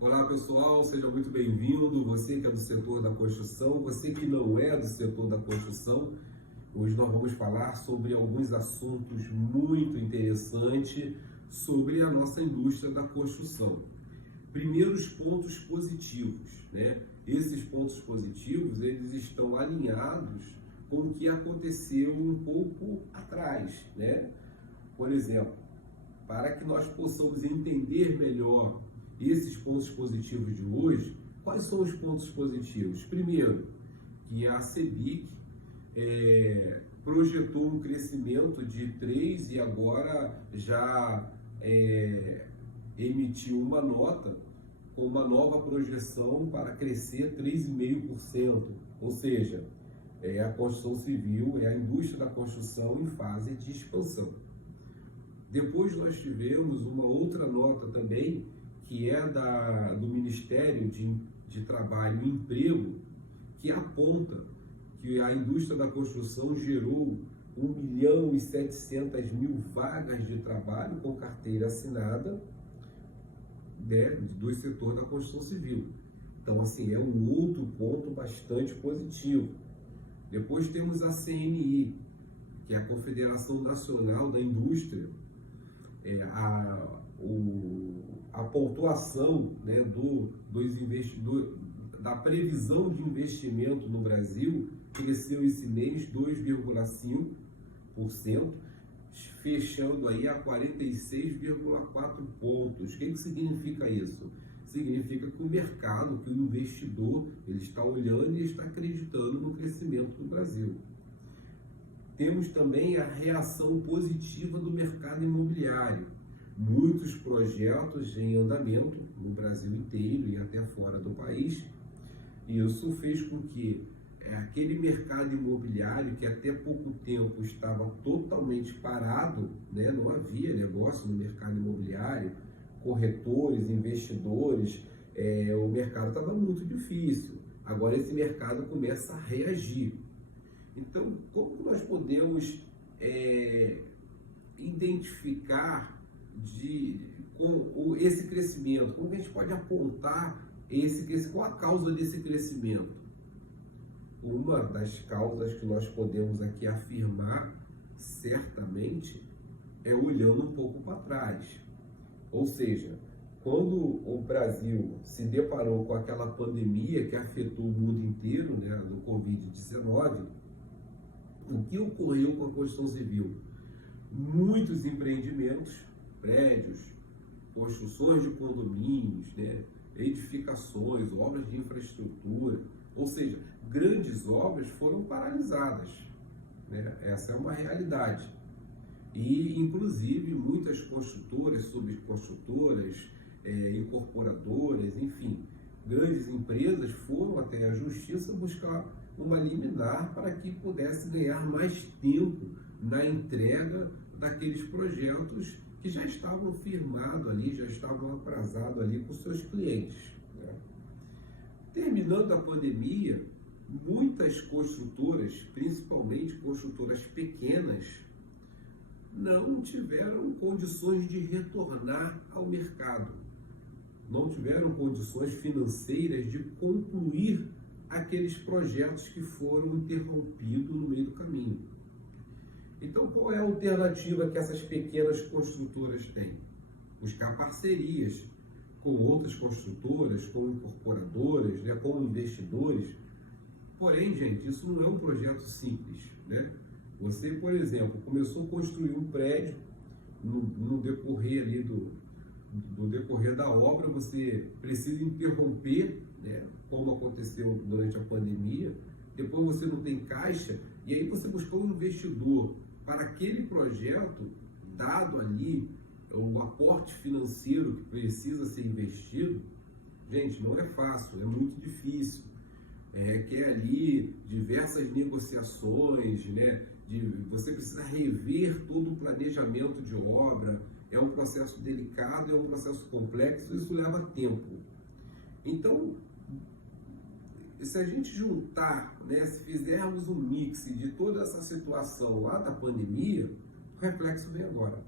Olá pessoal, seja muito bem-vindo. Você que é do setor da construção, você que não é do setor da construção, hoje nós vamos falar sobre alguns assuntos muito interessantes sobre a nossa indústria da construção. Primeiro, os pontos positivos, né? Esses pontos positivos, eles estão alinhados com o que aconteceu um pouco atrás, né? Por exemplo, para que nós possamos entender melhor esses pontos positivos de hoje, quais são os pontos positivos? Primeiro, que a Cebic projetou um crescimento de 3 e agora já emitiu uma nota com uma nova projeção para crescer 3,5%, ou seja, a construção civil, a indústria da construção em fase de expansão. Depois nós tivemos uma outra nota também, que é do Ministério de Trabalho e Emprego, que aponta que a indústria da construção gerou 1.700.000 vagas de trabalho com carteira assinada, né, do setor da construção civil. Então, assim, é um outro ponto bastante positivo. Depois temos a CNI, que é a Confederação Nacional da Indústria. A pontuação, né, da previsão de investimento no Brasil cresceu esse mês 2,5%, fechando aí a 46,4 pontos. O que significa isso? Significa que o mercado, que o investidor, ele está olhando e está acreditando no crescimento do Brasil. Temos também a reação positiva do mercado imobiliário. Muitos projetos em andamento no Brasil inteiro e até fora do país. E isso fez com que aquele mercado imobiliário que até pouco tempo estava totalmente parado, né? Não havia negócio no mercado imobiliário, corretores, investidores, o mercado estava muito difícil. Agora esse mercado começa a reagir. Então, como nós podemos identificar com esse crescimento? Como a gente pode apontar qual a causa desse crescimento? Uma das causas que nós podemos aqui afirmar, certamente, é olhando um pouco para trás. Ou seja, quando o Brasil se deparou com aquela pandemia que afetou o mundo inteiro, né, do Covid-19, o que ocorreu com a construção civil? Muitos empreendimentos, prédios, construções de condomínios, né, edificações, obras de infraestrutura, ou seja, grandes obras foram paralisadas, né? Essa é uma realidade. E, inclusive, muitas construtoras, subconstrutoras, incorporadoras, enfim, grandes empresas foram até a justiça buscar uma liminar para que pudesse ganhar mais tempo na entrega daqueles projetos que já estavam firmados ali, já estavam atrasados ali com seus clientes, né? Terminando a pandemia, muitas construtoras, principalmente construtoras pequenas, não tiveram condições de retornar ao mercado, não tiveram condições financeiras de concluir aqueles projetos que foram interrompidos no meio do caminho. Então, qual é a alternativa que essas pequenas construtoras têm? Buscar parcerias com outras construtoras, com incorporadoras, né, com investidores. Porém, gente, isso não é um projeto simples, né? Você, por exemplo, começou a construir um prédio, no decorrer ali do decorrer da obra, você precisa interromper, né, como aconteceu durante a pandemia. Depois você não tem caixa, e aí você buscou um investidor para aquele projeto, dado ali o aporte financeiro que precisa ser investido. Gente, não é fácil, é muito difícil. Requer ali diversas negociações, né? Você precisa rever todo o planejamento de obra. É um processo delicado, é um processo complexo, isso leva tempo. Então, se a gente juntar, né, se fizermos um mix de toda essa situação lá da pandemia, o reflexo vem agora,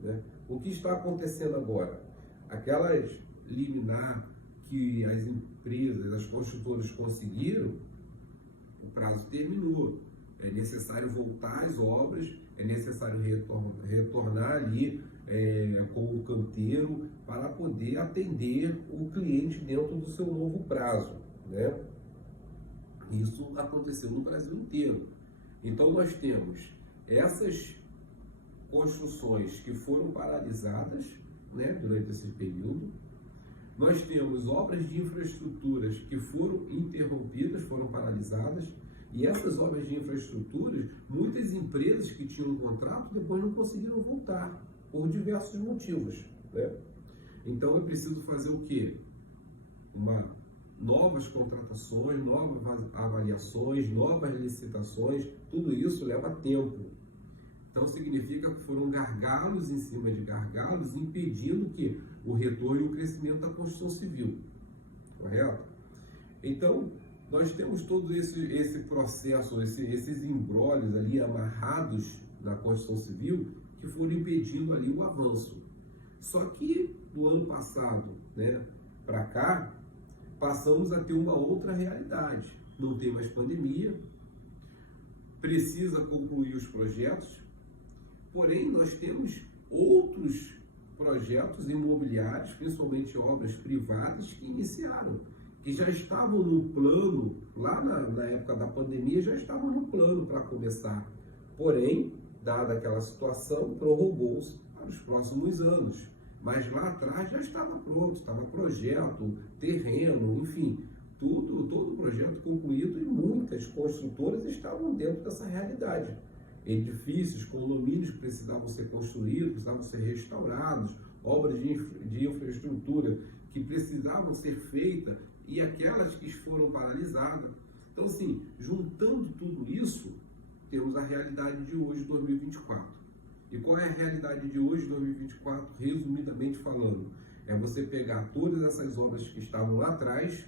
né? O que está acontecendo agora? Aquelas liminar que as empresas, as construtoras conseguiram, o prazo terminou. É necessário voltar às obras, é necessário retornar ali com o canteiro para poder atender o cliente dentro do seu novo prazo, né? Isso aconteceu no Brasil inteiro. Então nós temos essas construções que foram paralisadas, né, durante esse período. Nós temos obras de infraestruturas que foram interrompidas, foram paralisadas, e essas obras de infraestruturas, muitas empresas que tinham um contrato depois não conseguiram voltar, por diversos motivos, né? Então é preciso fazer o quê? Novas contratações, novas avaliações, novas licitações, tudo isso leva tempo. Então significa que foram gargalos em cima de gargalos, impedindo que o retorno e o crescimento da construção civil, correto? Então, nós temos todo esse processo, esses embrólios ali amarrados na construção civil que foram impedindo ali o avanço. Só que do ano passado, né, para cá, passamos a ter uma outra realidade. Não tem mais pandemia, precisa concluir os projetos, porém nós temos outros projetos imobiliários, principalmente obras privadas, que iniciaram, que já estavam no plano, lá na época da pandemia, já estavam no plano para começar. Porém, dada aquela situação, prorrogou-se para os próximos anos. Mas lá atrás já estava pronto, estava projeto, terreno, enfim, todo o projeto concluído, e muitas construtoras estavam dentro dessa realidade. Edifícios, condomínios que precisavam ser construídos, precisavam ser restaurados, obras de infraestrutura que precisavam ser feitas e aquelas que foram paralisadas. Então, assim, juntando tudo isso, temos a realidade de hoje, 2024. E qual é a realidade de hoje, 2024, resumidamente falando? É você pegar todas essas obras que estavam lá atrás,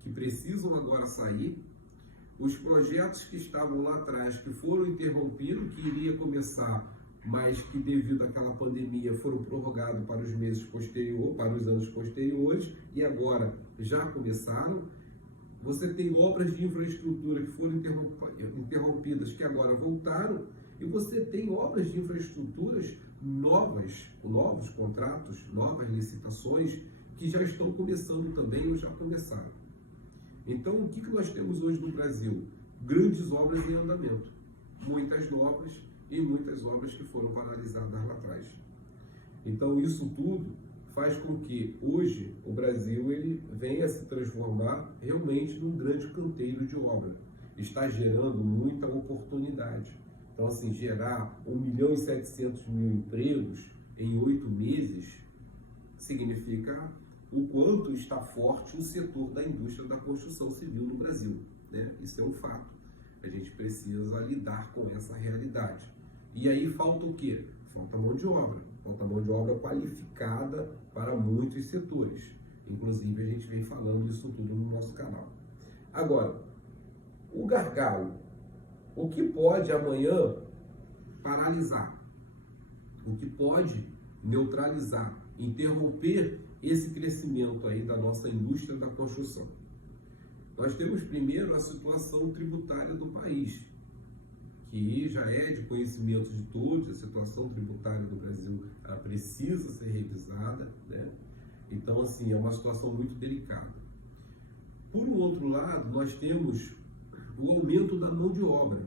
que precisam agora sair, os projetos que estavam lá atrás, que foram interrompidos, que iria começar, mas que devido àquela pandemia foram prorrogados para os meses posteriores, para os anos posteriores, e agora já começaram. Você tem obras de infraestrutura que foram interrompidas, que agora voltaram, e você tem obras de infraestruturas novas, novos contratos, novas licitações, que já estão começando também ou já começaram. Então, o que nós temos hoje no Brasil? Grandes obras em andamento, muitas novas e muitas obras que foram paralisadas lá atrás. Então, isso tudo faz com que hoje o Brasil ele venha a se transformar realmente num grande canteiro de obra. Está gerando muita oportunidade. Então, assim, gerar 1.700.000 empregos em 8 meses significa o quanto está forte o setor da indústria da construção civil no Brasil, né? Isso é um fato. A gente precisa lidar com essa realidade. E aí falta o quê? Falta mão de obra. Falta mão de obra qualificada para muitos setores. Inclusive, a gente vem falando isso tudo no nosso canal. Agora, o gargalo. O que pode amanhã paralisar? O que pode neutralizar, interromper esse crescimento aí da nossa indústria da construção? Nós temos primeiro a situação tributária do país, que já é de conhecimento de todos. A situação tributária do Brasil precisa ser revisada, né? Então, assim, é uma situação muito delicada. Por um outro lado, nós temos o aumento da mão de obra,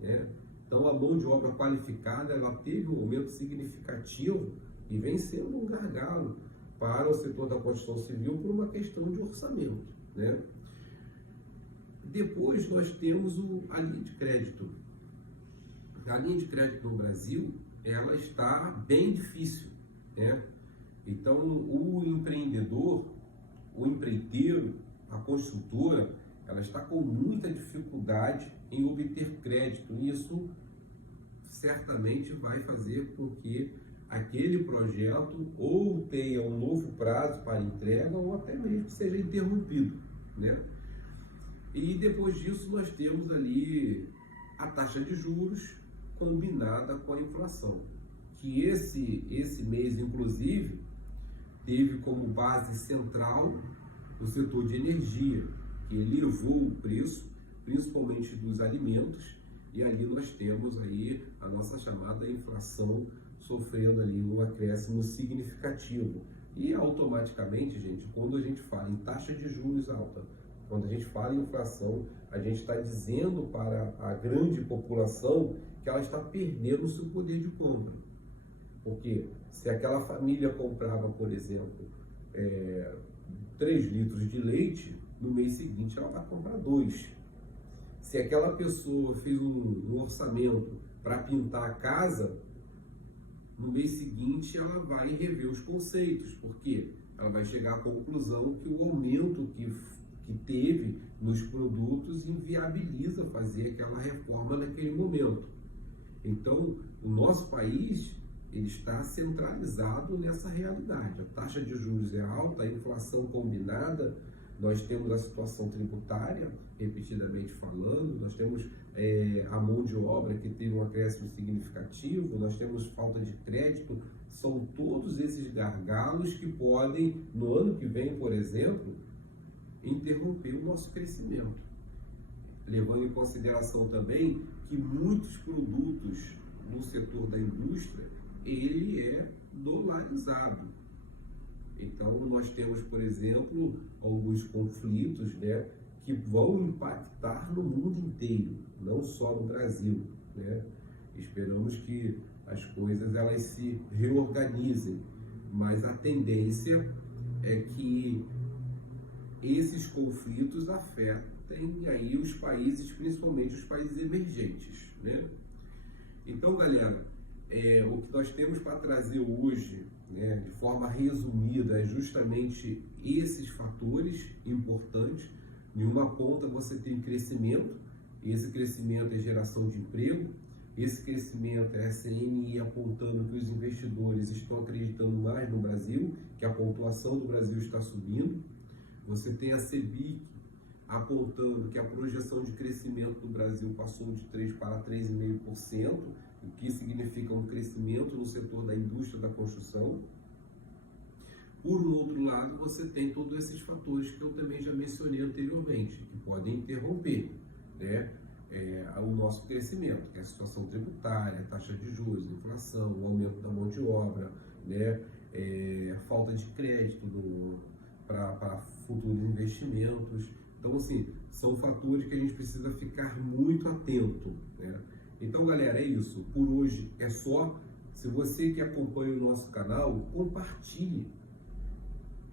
né? Então, a mão de obra qualificada, ela teve um aumento significativo e vem sendo um gargalo para o setor da construção civil por uma questão de orçamento, né? Depois, nós temos a linha de crédito. A linha de crédito no Brasil, ela está bem difícil, né? Então, o empreendedor, o empreiteiro, a construtora, ela está com muita dificuldade em obter crédito. E isso certamente vai fazer com que aquele projeto ou tenha um novo prazo para entrega ou até mesmo seja interrompido, né? E depois disso nós temos ali a taxa de juros combinada com a inflação, que esse mês, inclusive, teve como base central o setor de energia, que elevou o preço, principalmente dos alimentos, e ali nós temos aí a nossa chamada inflação sofrendo ali um acréscimo significativo. E automaticamente, gente, quando a gente fala em taxa de juros alta, quando a gente fala em inflação, a gente está dizendo para a grande população que ela está perdendo o seu poder de compra. Porque se aquela família comprava, por exemplo, 3 litros de leite, no mês seguinte ela vai comprar 2. Se aquela pessoa fez um orçamento para pintar a casa, no mês seguinte ela vai rever os conceitos, porque ela vai chegar à conclusão que o aumento que teve nos produtos inviabiliza fazer aquela reforma naquele momento. Então, o nosso país ele está centralizado nessa realidade. A taxa de juros é alta, a inflação combinada, nós temos a situação tributária, repetidamente falando, nós temos a mão de obra que teve um acréscimo significativo, nós temos falta de crédito, são todos esses gargalos que podem, no ano que vem, por exemplo, interromper o nosso crescimento. Levando em consideração também que muitos produtos no setor da indústria, ele é dolarizado. Então, nós temos, por exemplo, alguns conflitos, né, que vão impactar no mundo inteiro, não só no Brasil, né? Esperamos que as coisas elas se reorganizem, mas a tendência é que esses conflitos afetem aí os países, principalmente os países emergentes, né? Então, galera, o que nós temos para trazer hoje, né, de forma resumida, é justamente esses fatores importantes. Em uma ponta você tem crescimento, esse crescimento é geração de emprego, esse crescimento é a CNI apontando que os investidores estão acreditando mais no Brasil, que a pontuação do Brasil está subindo. Você tem a CEBIC apontando que a projeção de crescimento do Brasil passou de 3% para 3,5%, o que significa um crescimento no setor da indústria da construção. Por um outro lado, você tem todos esses fatores que eu também já mencionei anteriormente, que podem interromper, né, o nosso crescimento, que é a situação tributária, a taxa de juros, a inflação, o aumento da mão de obra, né, a falta de crédito para futuros investimentos. Então, assim, são fatores que a gente precisa ficar muito atento, né? Então, galera, é isso. Por hoje é só. Se você que acompanha o nosso canal, compartilhe.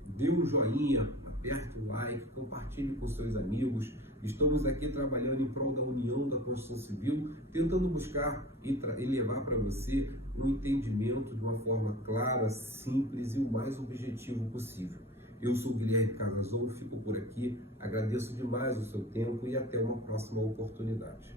Dê um joinha, aperte o like, compartilhe com seus amigos. Estamos aqui trabalhando em prol da união da construção civil, tentando buscar e levar para você um entendimento de uma forma clara, simples e o mais objetivo possível. Eu sou o Guilherme Casazon, fico por aqui, agradeço demais o seu tempo e até uma próxima oportunidade.